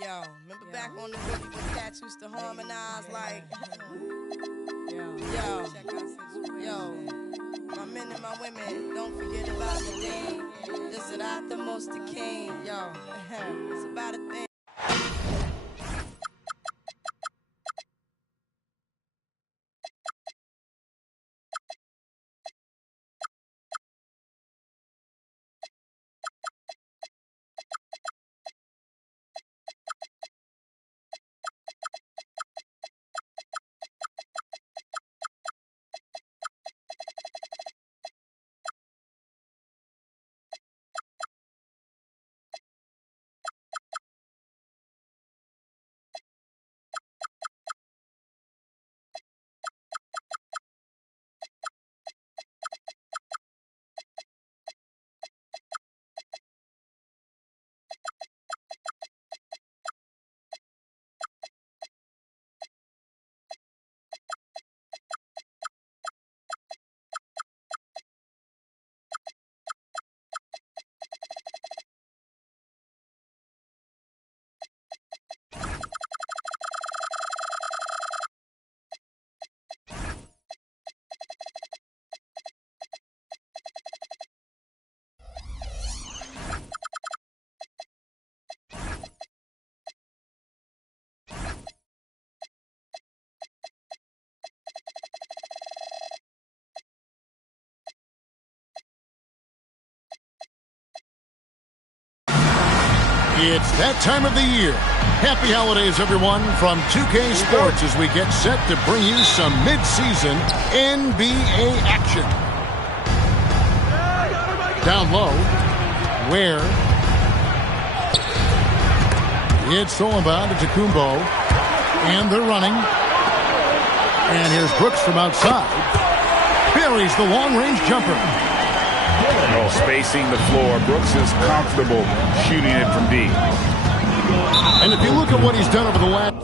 Yo, remember back on the boogie when cats used to harmonize like, yo, my men and my women, don't forget about the thing. This is not the most the king, yo. It's about a thing. It's that time of the year. Happy holidays, everyone, from 2K Sports as we get set to bring you some mid-season NBA action. Down low, Ware. It's all about Kumbo, and they're running. And here's Brooks from outside. Buries the long-range jumper. Oh, spacing the floor. Brooks is comfortable shooting it from deep. And if you look at what he's done over the last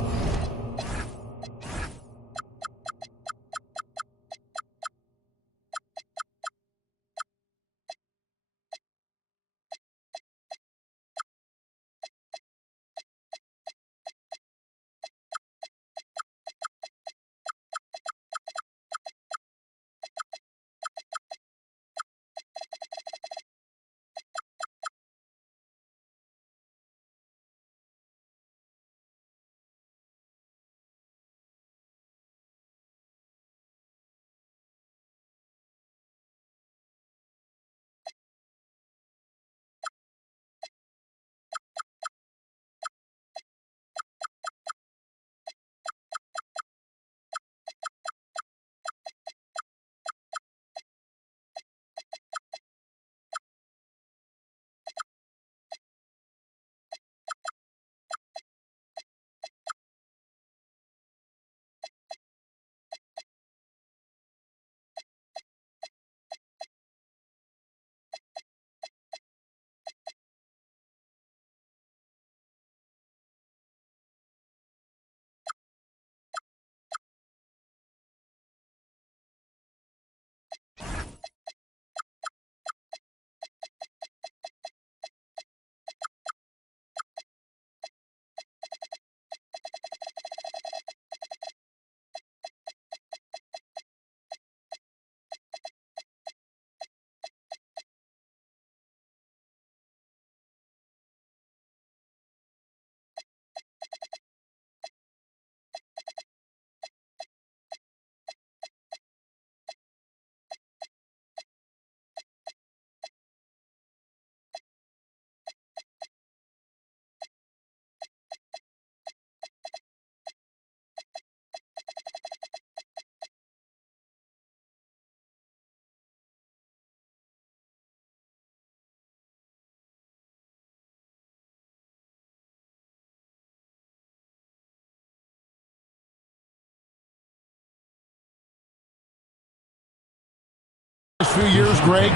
Few years, Greg.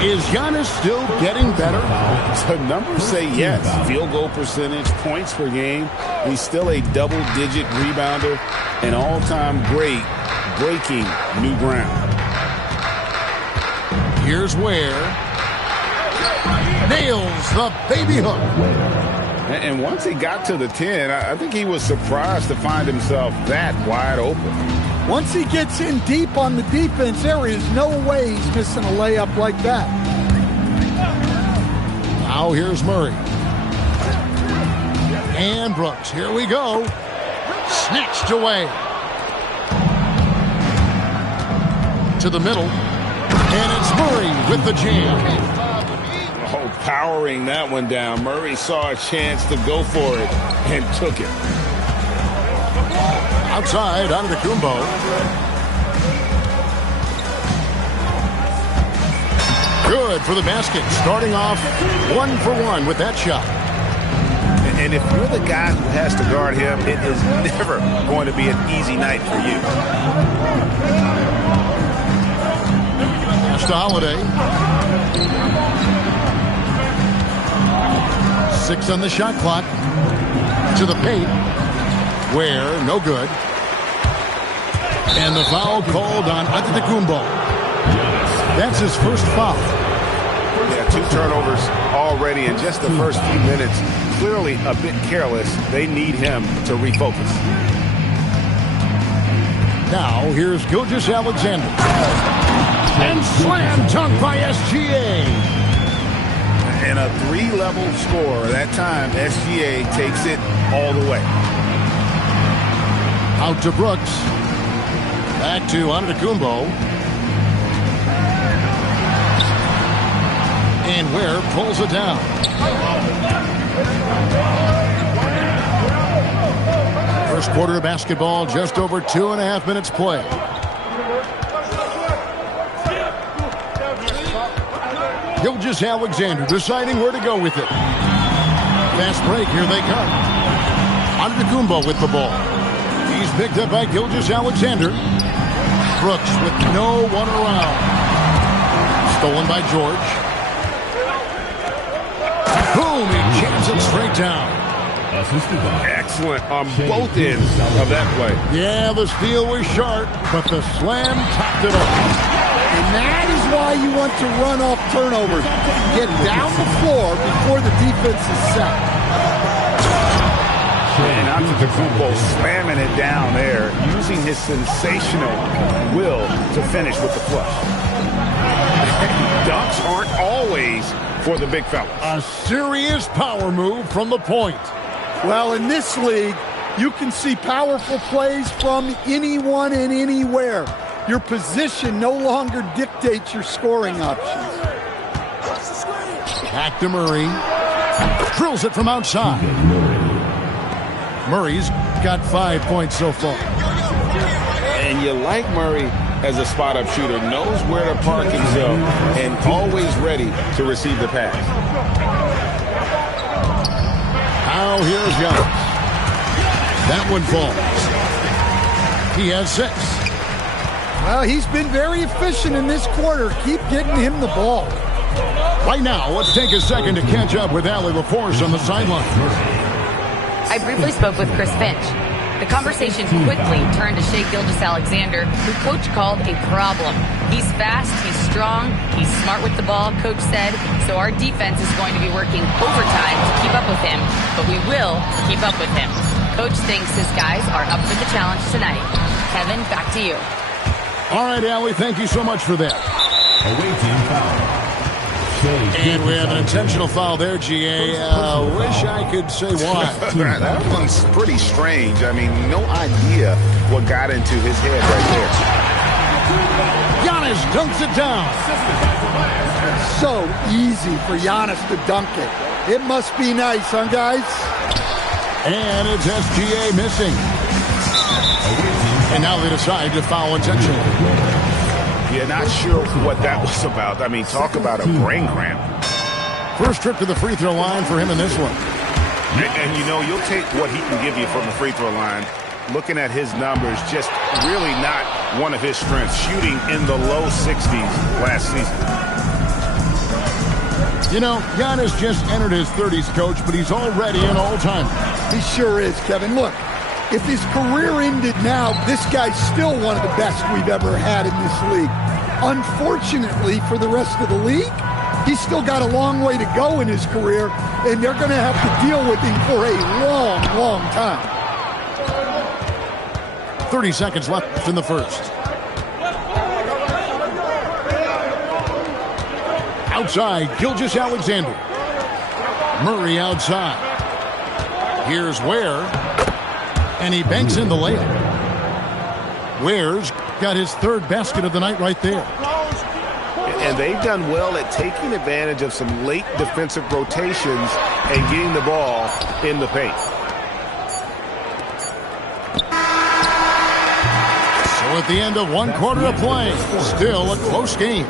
Is Giannis still getting better? The numbers say yes. Field goal percentage, points per game. He's still a double-digit rebounder, an all-time great, breaking new ground. Here's Ware. Nails the baby hook. And once he got to the 10, I think he was surprised to find himself that wide open. Once he gets in deep on the defense, there is no way he's missing a layup like that. Now here's Murray. And Brooks. Here we go. Snatched away. To the middle. And it's Murray with the jam. Oh, powering that one down. Murray saw a chance to go for it and took it. Outside, Antetokounmpo. Good for the basket. Starting off 1 for 1 with that shot. And if you're the guy who has to guard him, it is never going to be an easy night for you. Pass to Holiday. 6 on the shot clock. To the paint. Where, no good. And the foul called on Antetokounmpo. That's his first foul. Yeah, 2 turnovers already in just the first few minutes. Clearly a bit careless. They need him to refocus. Now, here's Gilgeous-Alexander. And slam dunk by SGA. And a 3-level score. That time, SGA takes it all the way. Out to Brooks. Back to Antetokounmpo. And Ware pulls it down. First quarter of basketball, just over 2.5 minutes play. Gilgeous-Alexander deciding where to go with it. Fast break, here they come. Antetokounmpo with the ball. He's picked up by Gilgeous-Alexander. Brooks with no one around. Stolen by George. Boom, he jams it straight down. Excellent on both ends of that play. Yeah, the steal was sharp, but the slam topped it off. And that is why you want to run off turnovers. Get down the floor before the defense is set. And Antetokounmpo slamming it down there, using his sensational will to finish with the flush. Dunks aren't always for the big fellas. A serious power move from the point. Well, in this league, you can see powerful plays from anyone and anywhere. Your position no longer dictates your scoring options. Back to Murray. Drills it from outside. Murray's got 5 points so far. And you like Murray as a spot-up shooter, knows where to park himself, and always ready to receive the pass. Now here's Giannis. That one falls. He has 6. Well, he's been very efficient in this quarter. Keep getting him the ball. Right now, let's take a second to catch up with Allie LaForce on the sideline. I briefly spoke with Chris Finch. The conversation quickly turned to Shai Gilgeous-Alexander, who Coach called a problem. He's fast, he's strong, he's smart with the ball, Coach said, so our defense is going to be working overtime to keep up with him, but we will keep up with him. Coach thinks his guys are up for the challenge tonight. Kevin, back to you. All right, Allie, thank you so much for that. And we have an intentional foul there, GA. Wish I could say why. That one's pretty strange. I mean, no idea what got into his head right there. Giannis dunks it down. So easy for Giannis to dunk it. It must be nice, huh, guys? And it's SGA missing. And now they decide to foul intentionally. Yeah, not sure what that was about. I mean, talk about a brain cramp. First trip to the free throw line for him in this one. And you know, you'll take what he can give you from the free throw line looking at his numbers, just really not one of his strengths, shooting in the low 60s last season. You know, Giannis just entered his 30s, Coach, but he's already an all-timer. He sure is, Kevin. Look, if his career ended now, this guy's still one of the best we've ever had in this league. Unfortunately for the rest of the league, he's still got a long way to go in his career, and they're going to have to deal with him for a long, long time. 30 seconds left in the first. Outside, Gilgeous-Alexander. Murray outside. Here's Ware. And he banks in the layup. Ware's got his third basket of the night right there. And they've done well at taking advantage of some late defensive rotations and getting the ball in the paint. So at the end of one quarter of play, still a close game.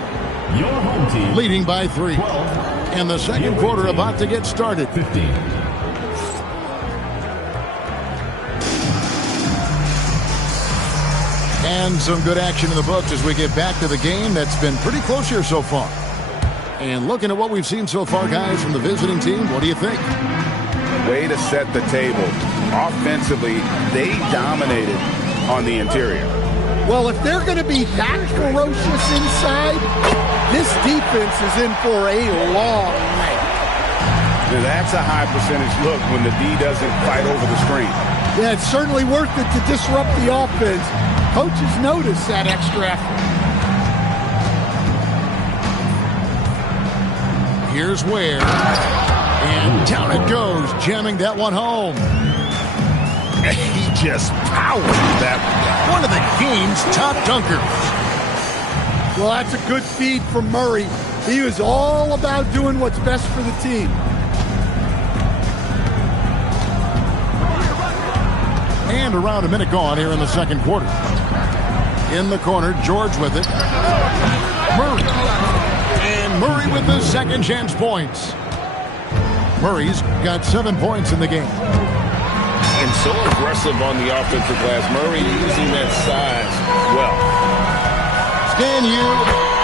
Your home team Leading by 3. And the second quarter about to get started. 15. And some good action in the books as we get back to the game that's been pretty close here so far. And looking at what we've seen so far, guys, from the visiting team, what do you think? Way to set the table. Offensively, they dominated on the interior. Well, if they're going to be that ferocious inside, this defense is in for a long night. Now, that's a high percentage look when the D doesn't fight over the screen. Yeah, it's certainly worth it to disrupt the offense. Coaches notice that extra effort. Here's Ware. And down it goes, jamming that one home. He just powered that One of the game's top dunkers. Well, that's a good feed from Murray. He was all about doing what's best for the team. And around a minute gone here in the second quarter. In the corner, George with it. Murray. And Murray with the second chance points. Murray's got 7 points in the game. and so aggressive on the offensive glass. Murray using that size well. Stan, you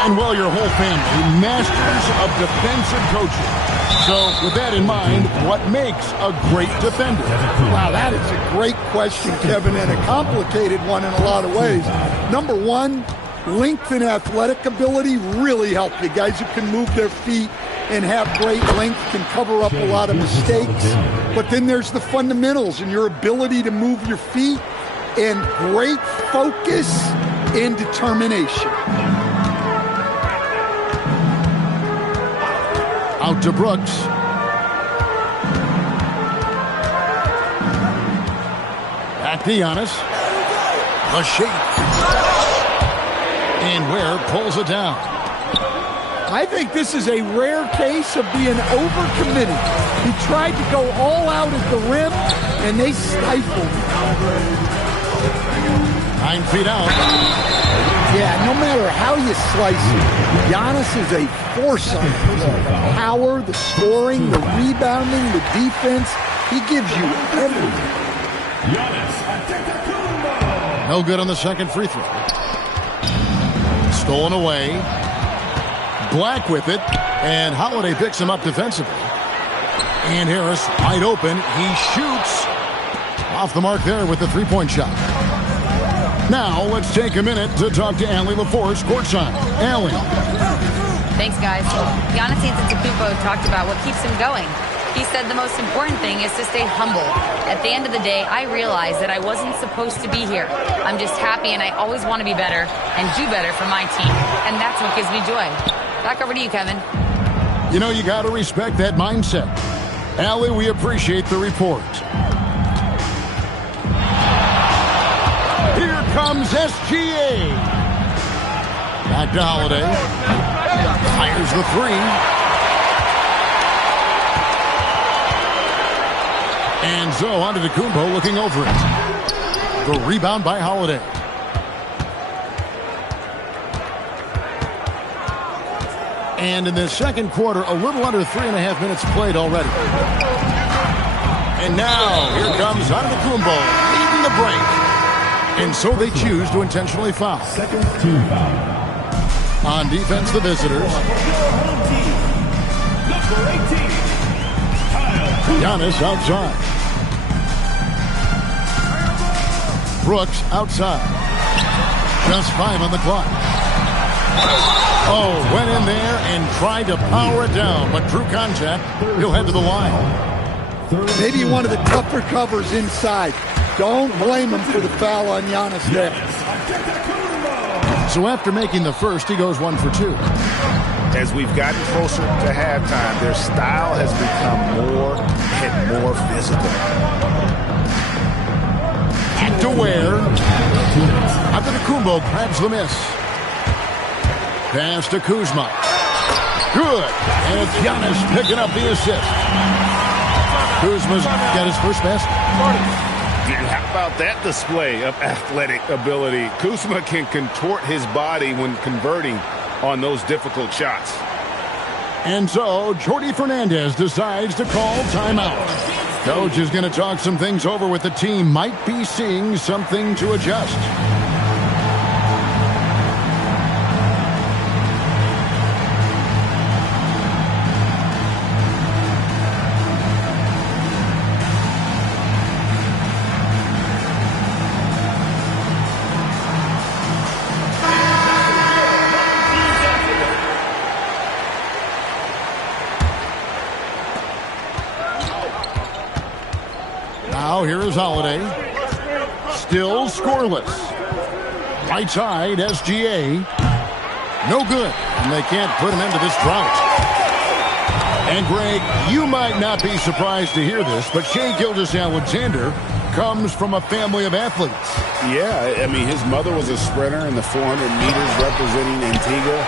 and, well, your whole family, masters of defensive coaching. So with that in mind, what makes a great defender? Wow, that is a great question, Kevin, and a complicated one in a lot of ways. Number one, length and athletic ability really help you. Guys who can move their feet and have great length can cover up a lot of mistakes. But then there's the fundamentals and your ability to move your feet and great focus and determination. Out to Brooks. Back to Giannis. The shake. And Ware pulls it down. I think this is a rare case of being overcommitted. He tried to go all out at the rim, and they stifled him. 9 feet out. Yeah, no matter how you slice it, Giannis is a force on the floor. The power, the scoring, the rebounding, the defense. He gives you everything. No good on the second free throw. Stolen away. Black with it, and Holiday picks him up defensively. And Harris wide open. He shoots off the mark there with the three-point shot. Now let's take a minute to talk to Allie LaForce courtside. Allie. Thanks, guys. Giannis Antetokounmpo talked about what keeps him going. He said the most important thing is to stay humble. At the end of the day, I realized that I wasn't supposed to be here. I'm just happy, and I always want to be better and do better for my team. And that's what gives me joy. Back over to you, Kevin. You know, you got to respect that mindset. Allie, we appreciate the report. Here comes SGA. Back to Holiday. Fires the three. And so on to Antetokounmpo looking over it. The rebound by Holiday. And in the second quarter, a little under 3.5 minutes played already. And now, here comes Antetokounmpo leading the break. And so they choose to intentionally foul. Second team foul. On defense, the visitors. Number 18. Giannis outside. Brooks outside. Just 5 on the clock. Oh, went in there and tried to power it down, but drew contact. He'll head to the line. Maybe one of the tougher covers inside. Don't blame him for the foul on Giannis there. So after making the first, he goes 1 for 2. As we've gotten closer to halftime, their style has become more and more physical. Back to Ware. Antetokounmpo grabs the miss. Pass to Kuzma. Good. And it's Giannis picking up the assist. Kuzma's got his first basket. How about that display of athletic ability? Kuzma can contort his body when converting on those difficult shots. And so, Jordi Fernandez decides to call timeout. Coach is going to talk some things over with the team. Might be seeing something to adjust. Now here is Holiday. Still scoreless. Right side, SGA. No good. And they can't put an end to this drought. And Greg, you might not be surprised to hear this, but Shai Gilgeous-Alexander comes from a family of athletes. Yeah, I mean, his mother was a sprinter in the 400 meters representing Antigua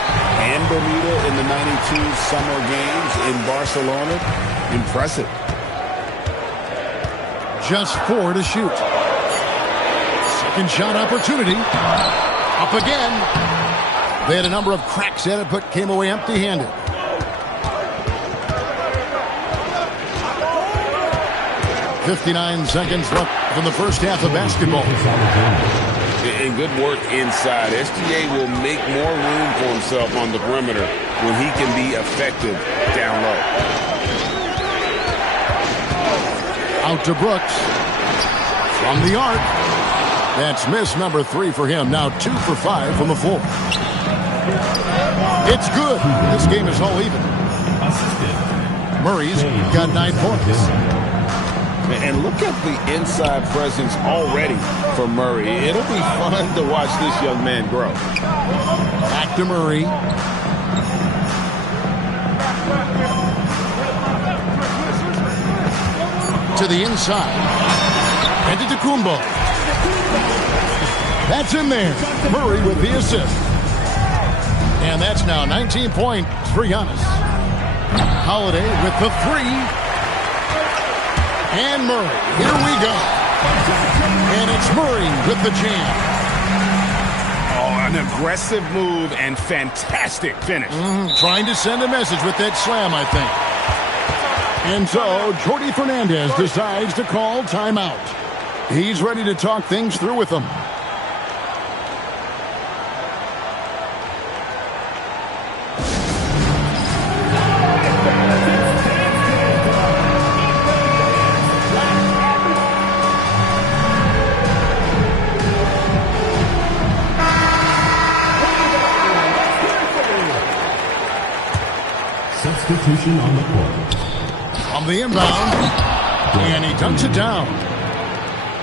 and Bermuda in the 92 Summer Games in Barcelona. Impressive. Just 4 to shoot. Second shot opportunity. Up again. They had a number of cracks at it, but came away empty-handed. "59 seconds left from the first half of basketball." And good work inside. SGA will make more room for himself on the perimeter when he can be effective down low. Out to Brooks. From the arc. That's miss number 3 for him. Now 2 for 5 from the floor. It's good. This game is all even. Murray's got 9 points. And look at the inside presence already for Murray. It'll be fun to watch this young man grow. Back to Murray. To the inside. And to Antetokounmpo. That's in there. Murray with the assist. And that's now 19 points for Giannis. Holiday with the 3. And Murray. Here we go. And it's Murray with the jam. Oh, an aggressive move and fantastic finish. Trying to send a message with that slam, I think. And so, Jordi Fernandez decides to call timeout. He's ready to talk things through with them. Substitution on the court. On the inbound, and he dunks it down.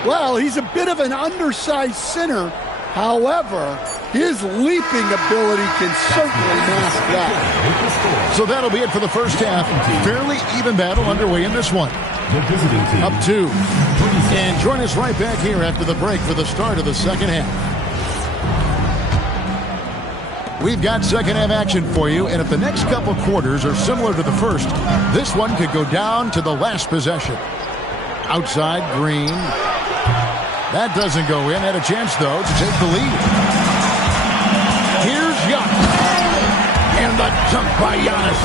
Well, he's a bit of an undersized center. However, his leaping ability can certainly mask that. So that'll be it for the first half. Fairly even battle underway in this one. The visiting team. Up 2. And join us right back here after the break for the start of the second half. We've got second half action for you, and if the next couple quarters are similar to the first, this one could go down to the last possession. Outside, Green. That doesn't go in. Had a chance, though, to take the lead. Here's Giannis. And the jump by Giannis.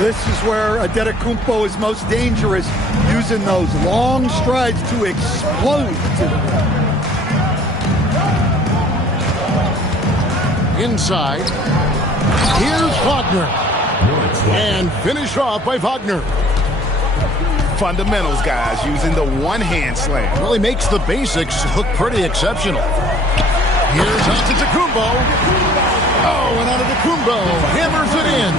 This is where Adetokounmpo is most dangerous, using those long strides to explode to the rim. Inside. Here's Wagner. And finished off by Wagner. Fundamentals, guys, using the one-hand slam. Well, he makes the basics look pretty exceptional. Here's Antetokounmpo. Oh, and Antetokounmpo hammers it in.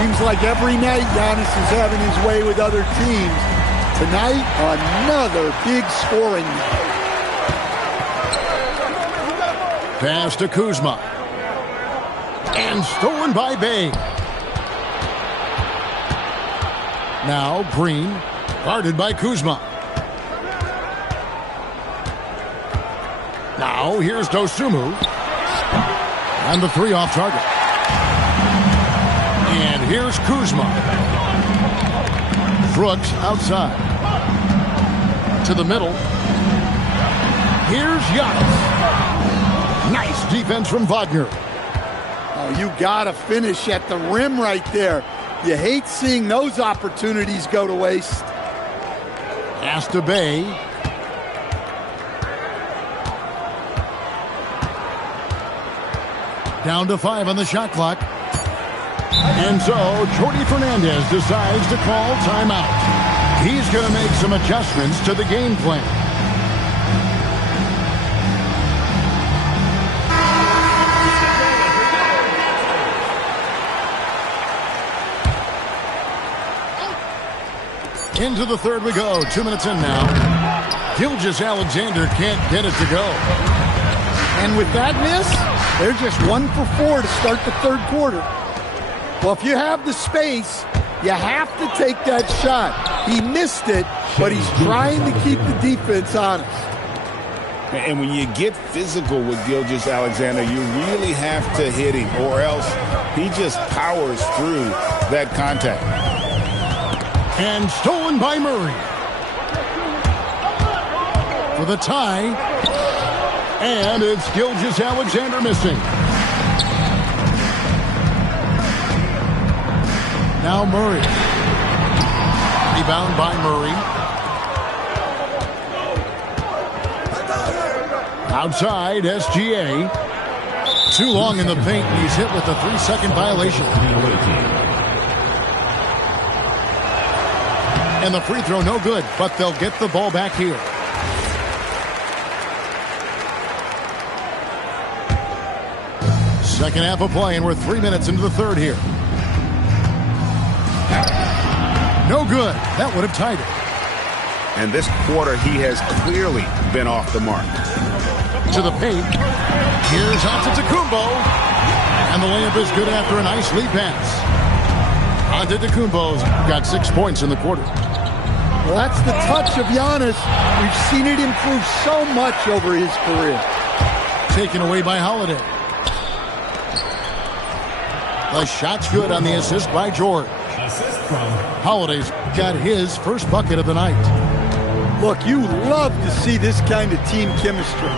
Seems like every night Giannis is having his way with other teams. Tonight, another big scoring night. Pass to Kuzma. And stolen by Bay. Now Green, guarded by Kuzma. Now here's Dosunmu. And the three off target. And here's Kuzma. Brooks outside. To the middle. Here's Giannis. Nice defense from Wagner. Oh, you gotta finish at the rim right there. You hate seeing those opportunities go to waste. Pass to Bay. Down to 5 on the shot clock. And so, Jordi Fernandez decides to call timeout. He's going to make some adjustments to the game plan. Into the third we go. 2 minutes in now. Gilgeous-Alexander can't get it to go. And with that miss, they're just 1 for 4 to start the third quarter. Well, if you have the space, you have to take that shot. He missed it, but he's trying to keep the defense honest. And when you get physical with Gilgeous-Alexander, you really have to hit him, or else he just powers through that contact. And stolen by Murray. For the tie. And it's Gilgeous-Alexander missing. Now Murray. Rebound by Murray. Outside, SGA. Too long in the paint, and he's hit with a 3-second violation. And the free throw no good, but they'll get the ball back here. Second half of play, and we're 3 minutes into the third here. No good. That would have tied it. And this quarter, he has clearly been off the mark. To the paint. Here's Antetokounmpo. And the layup is good after a nice lead pass. Antetokounmpo's got 6 points in the quarter. Well, that's the touch of Giannis. We've seen it improve so much over his career. Taken away by Holiday. The shot's good on the assist by George. Holiday's got his first bucket of the night. Look, you love to see this kind of team chemistry.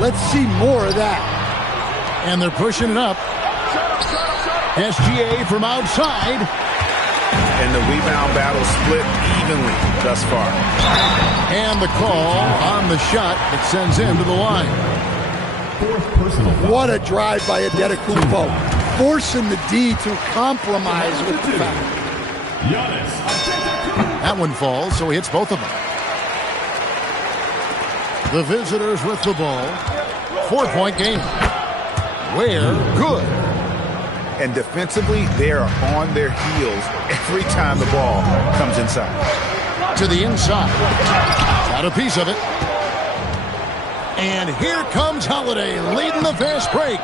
Let's see more of that. And they're pushing it up. SGA from outside. And the rebound battle split evenly thus far. And the call on the shot that sends him to the line. What a drive by Adetokounmpo, forcing the D to compromise with the foul. That one falls, so he hits both of them. The visitors with the ball. 4-point game. Where good. And defensively, they are on their heels every time the ball comes inside. To the inside. Got a piece of it. And here comes Holiday leading the fast break.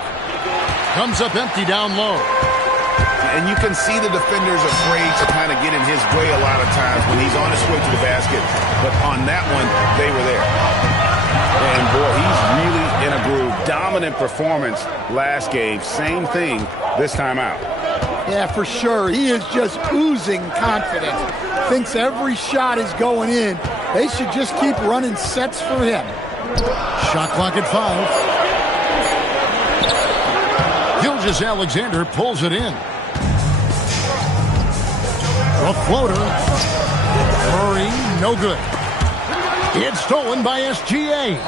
Comes up empty down low. And you can see the defenders afraid to kind of get in his way a lot of times when he's on his way to the basket. But on that one, they were there. And boy, he's really in a groove. Dominant performance last game. Same thing this time out. Yeah, for sure. He is just oozing confidence. Thinks every shot is going in. They should just keep running sets for him. Shot clock at 5. Gilgeous-Alexander pulls it in. A floater. Murray, no good. It's stolen by SGA.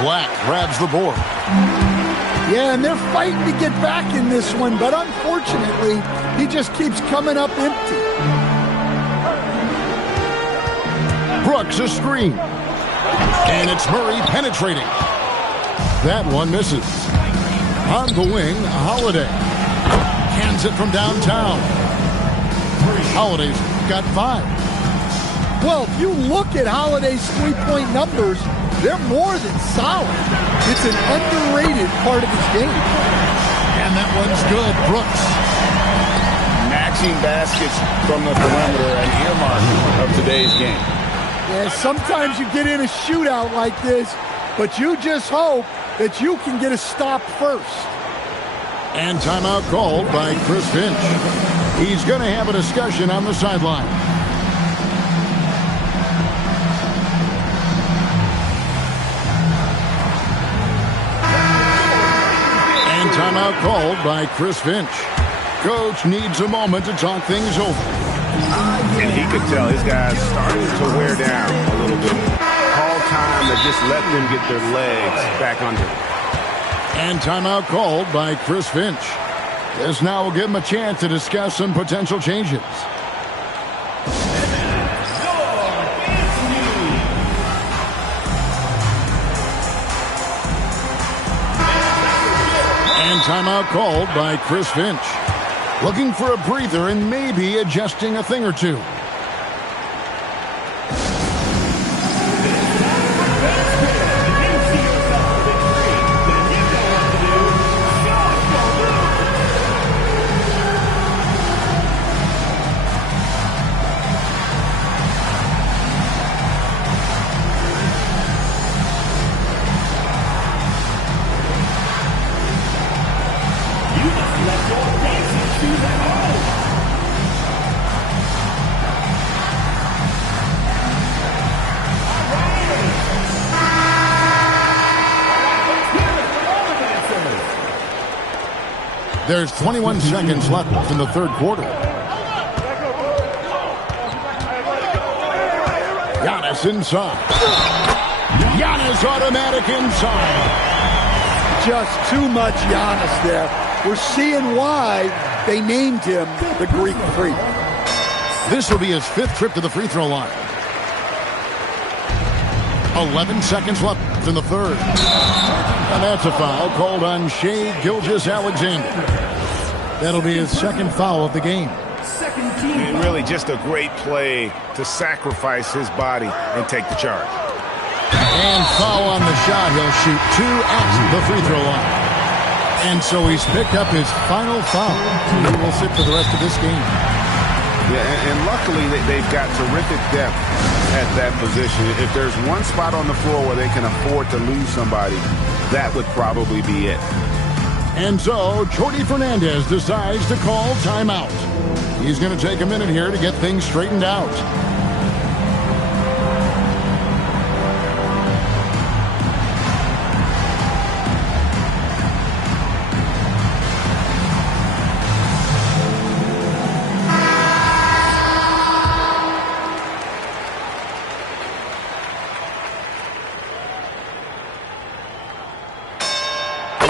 Black grabs the board. Yeah, and they're fighting to get back in this one, but unfortunately, he just keeps coming up empty. Brooks a screen. And it's Murray penetrating. That one misses. On the wing, Holiday. Hands it from downtown. Holiday's got 5. Well, if you look at Holiday's three-point numbers, they're more than solid. It's an underrated part of his game. And that one's good. Brooks. Matching baskets from the perimeter, an earmark of today's game. Yeah, sometimes you get in a shootout like this, but you just hope that you can get a stop first. And timeout called by Chris Finch. He's going to have a discussion on the sideline. And timeout called by Chris Finch. Coach needs a moment to talk things over. And he could tell his guys starting to wear down a little bit. Call time to just let them get their legs back under. And timeout called by Chris Finch. This now will give him a chance to discuss some potential changes. And timeout called by Chris Finch. Looking for a breather and maybe adjusting a thing or two. There's 21 seconds left in the third quarter. Giannis inside. Giannis automatic inside. Just too much Giannis there. We're seeing why they named him the Greek Freak. This will be his 5th trip to the free throw line. 11 seconds left in the third. And that's a foul called on Shai Gilgeous-Alexander. That'll be his 2nd foul of the game. And really just a great play to sacrifice his body and take the charge. And foul on the shot. He'll shoot 2 at the free throw line. And so he's picked up his final foul. He will sit for the rest of this game. Yeah, and luckily they've got terrific depth at that position. If there's one spot on the floor where they can afford to lose somebody, that would probably be it. And so Jordi Fernandez decides to call timeout. He's going to take a minute here to get things straightened out.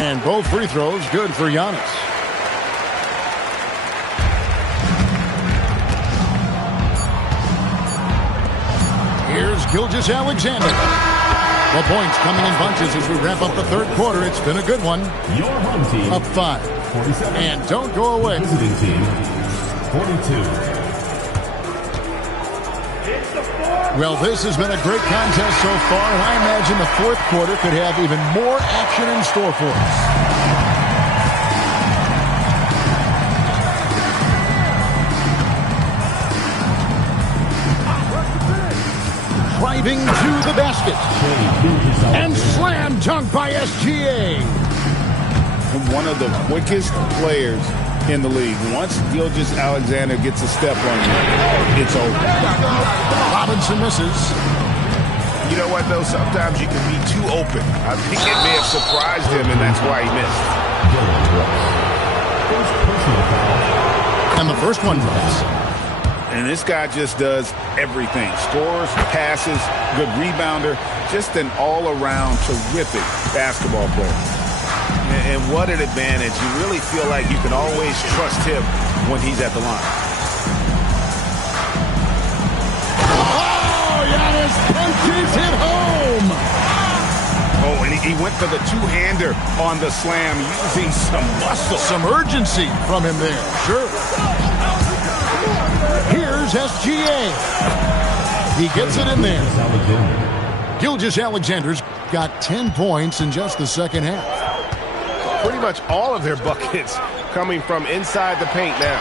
And both free throws good for Giannis. Here's Gilgeous-Alexander. The points coming in bunches as we wrap up the third quarter. It's been a good one. Your home team. Up 5. 47. And don't go away. Visiting team. 42. Well, this has been a great contest so far, and I imagine the fourth quarter could have even more action in store for us. Driving to the basket. And slam dunk by SGA. One of the quickest players in the league. Once Gilgeous-Alexander gets a step on you, it's over. Robinson misses. You know what, though? Sometimes you can be too open. I think it may have surprised him, and that's why he missed. And the first one drops. And this guy just does everything. Scores, passes, good rebounder, just an all-around terrific basketball player. And what an advantage. You really feel like you can always trust him when he's at the line. Oh, Giannis punches it home. Oh, and he went for the two-hander on the slam using some muscle. Some urgency from him there. Sure. Here's SGA. He gets it in there. Gilgeous-Alexander's got 10 points in just the second half. Pretty much all of their buckets coming from inside the paint now.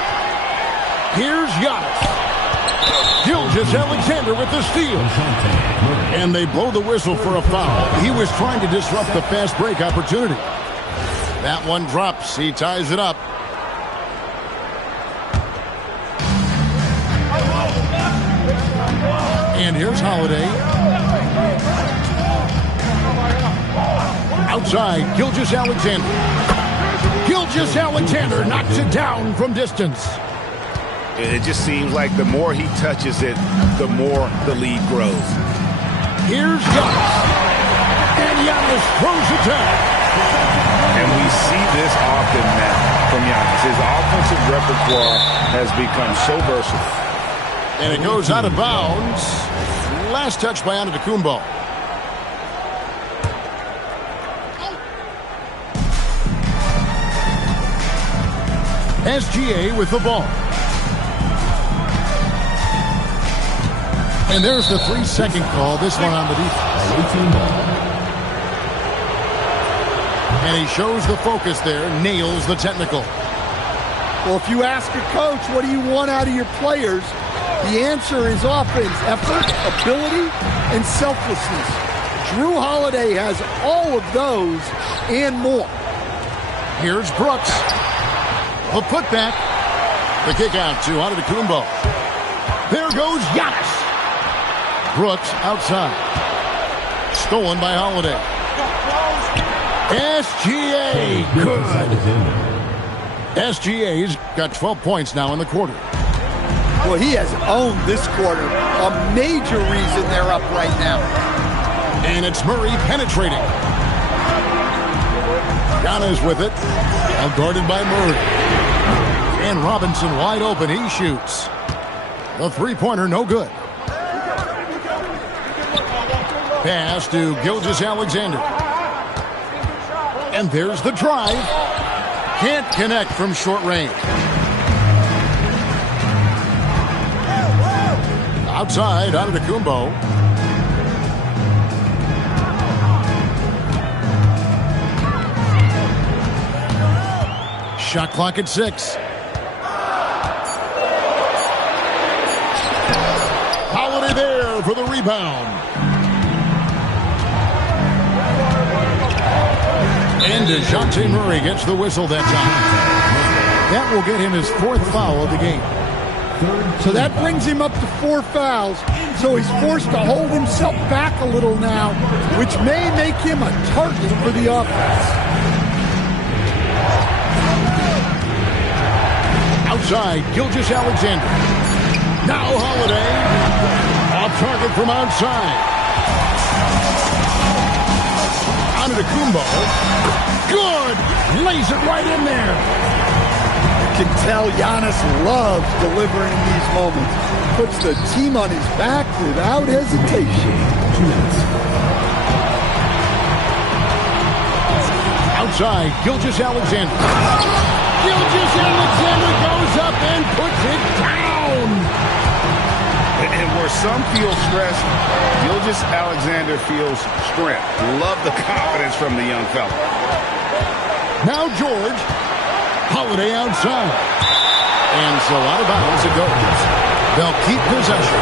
Here's Giannis. Gilgeous-Alexander with the steal. And they blow the whistle for a foul. He was trying to disrupt the fast break opportunity. That one drops. He ties it up. And here's Holiday. Outside, Gilgeous-Alexander. Gilgeous-Alexander knocks it down from distance. It just seems like the more he touches it, the more the lead grows. Here's Giannis. And Giannis throws it down. And we see this often now from Giannis. His offensive repertoire has become so versatile. And it goes out of bounds. Last touch by Antetokounmpo. SGA with the ball. And there's the 3-second call. This one on the defense. And he shows the focus there. Nails the technical. Well, if you ask a coach, what do you want out of your players? The answer is offense, effort, ability, and selflessness. Drew Holiday has all of those and more. Here's Brooks. The putback. The kick out to Antetokounmpo. There goes Giannis. Brooks outside. Stolen by Holiday. SGA. Good. SGA's got 12 points now in the quarter. Well, he has owned this quarter. A major reason they're up right now. And it's Murray penetrating. Giannis with it. Now guarded by Murray. And Robinson wide open. He shoots. The three-pointer no good. Pass to Gilgeous-Alexander. And there's the drive. Can't connect from short range. Outside, Antetokounmpo. Shot clock at 6. Holiday there for the rebound. And DeJounte Murray gets the whistle that time. That will get him his 4th foul of the game. So that brings him up to 4 fouls. So he's forced to hold himself back a little now, which may make him a target for the offense. Outside, Gilgeous-Alexander. Now Holiday. Off target from outside. Antetokounmpo. Good. Lays it right in there. You can tell Giannis loves delivering in these moments. Puts the team on his back without hesitation. Outside, Gilgeous-Alexander. Gilgeous-Alexander goes up and puts it down. And where some feel stressed, Gilgeous-Alexander feels strength. Love the confidence from the young fella. Now George. Holiday outside. And so out of bounds it goes. They'll keep possession.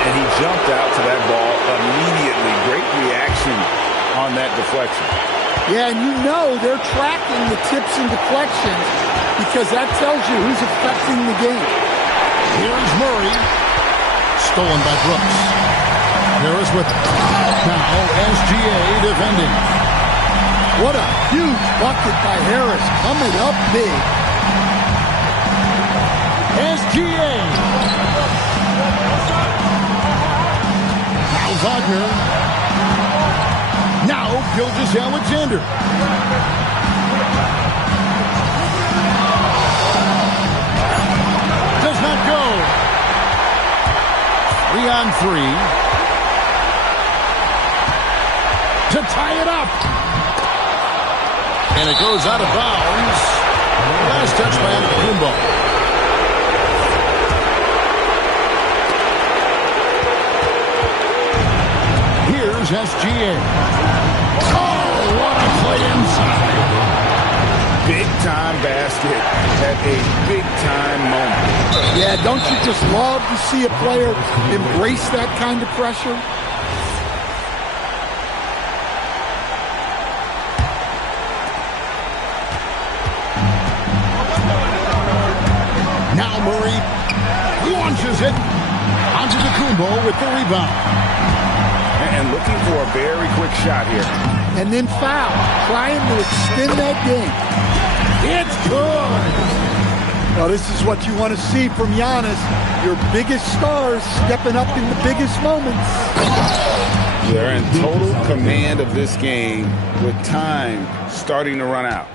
And he jumped out to that ball immediately. Great reaction on that deflection. Yeah, and you know they're tracking the tips and deflections because that tells you who's affecting the game. Here's Murray. Stolen by Brooks. Harris with it. Now SGA defending. What a huge bucket by Harris, coming up big. SGA Wagner. Now Gilgeous Alexander. Does not go. 3-on-3. To tie it up. And it goes out of bounds. Last touch by Kumbo. Here's SGA. Oh, what a play inside. Big-time basket at a big-time moment. Yeah, don't you just love to see a player embrace that kind of pressure? Now Murray launches it onto the Kumbo with the rebound. And looking for a very quick shot here. And then foul, trying to extend that game. It's good. Well, this is what you want to see from Giannis. Your biggest stars stepping up in the biggest moments. They're in total command of this game with time starting to run out.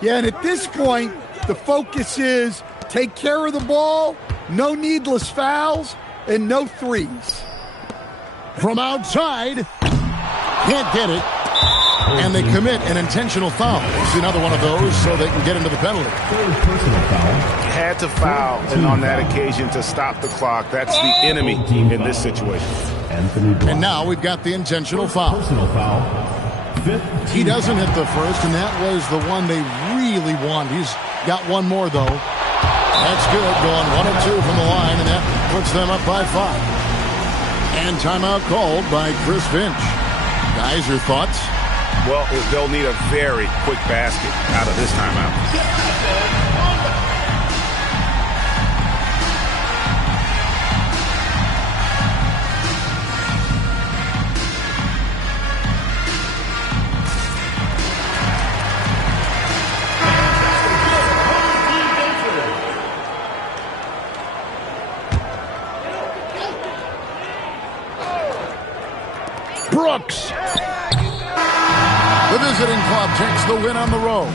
Yeah, and at this point, the focus is take care of the ball, no needless fouls, and no threes. From outside, can't get it. And they commit an intentional foul. It's another one of those so they can get into the penalty. Had to foul, and on that occasion to stop the clock. That's the enemy in this situation. And now we've got the intentional foul. He doesn't hit the first, and that was the one they really want. He's got one more, though. That's good, going 1 of 2 from the line, and that puts them up by 5. And timeout called by Chris Finch. Guys, your thoughts? Well, they'll need a very quick basket out of this timeout. Brooks. The visiting club takes the win on the road.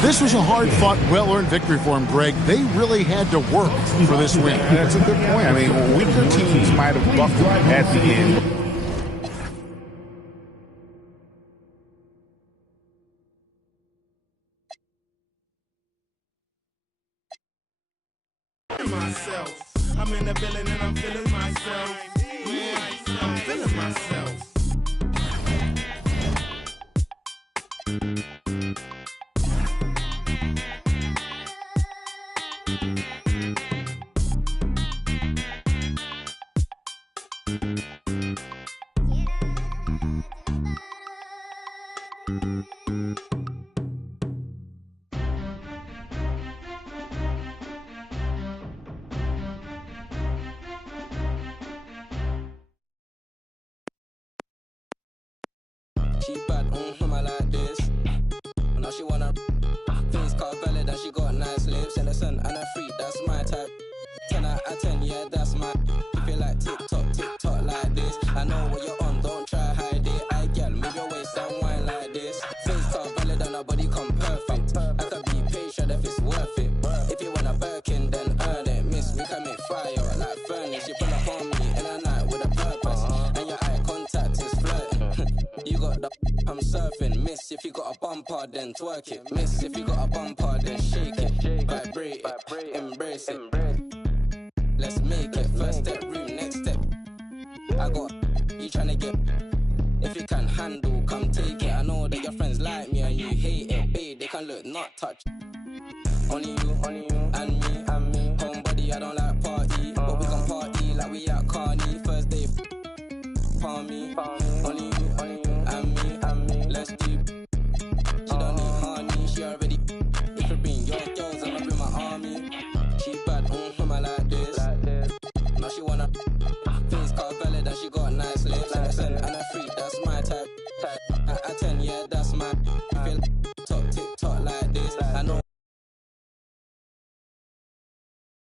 This was a hard-fought, well-earned victory for him, Greg. They really had to work for this win. That's a good point. I mean, weaker teams might have buckled at the end. I'm in the building and I'm feeling myself. I'm feeling myself. She bad, I like this. Now she wanna face cut valid and she got nice lips. Innocent and a freak, that's my type. 10 out of 10, yeah, that's my. If you like TikTok like this. I know what you're on, don't try hide it. I girl, move your waist and wine like this. Face cut valid and her body come perfect. I could be patient if it's worth it. If you want a Birkin, then earn it. Miss me, can make fire like furnace. You pull up on me in a night with a purpose. And your eye contact is flirting. You got the I'm surfing. Miss if you got a bumper, then twerk it. Miss if you got a bumper, then shake it. Vibrate it, embrace it. Let's make it. First step, room, next step. I got you tryna get. If you can handle, come take it. I know that your friends like me and you hate it. Babe, they can look, not touch. Only you, and me. Homebody, I don't like party, but we can party like we at Carney. First day, palm me. Only you, and me. Let's do. She don't need honey, she already. If you bring your girls, I'ma bring my army. She bad, I like this. Now she wanna face cut valid and she got nice lips. Innocent and a freak, that's my type. At 10, yeah, that's my. Feel TikTok like this.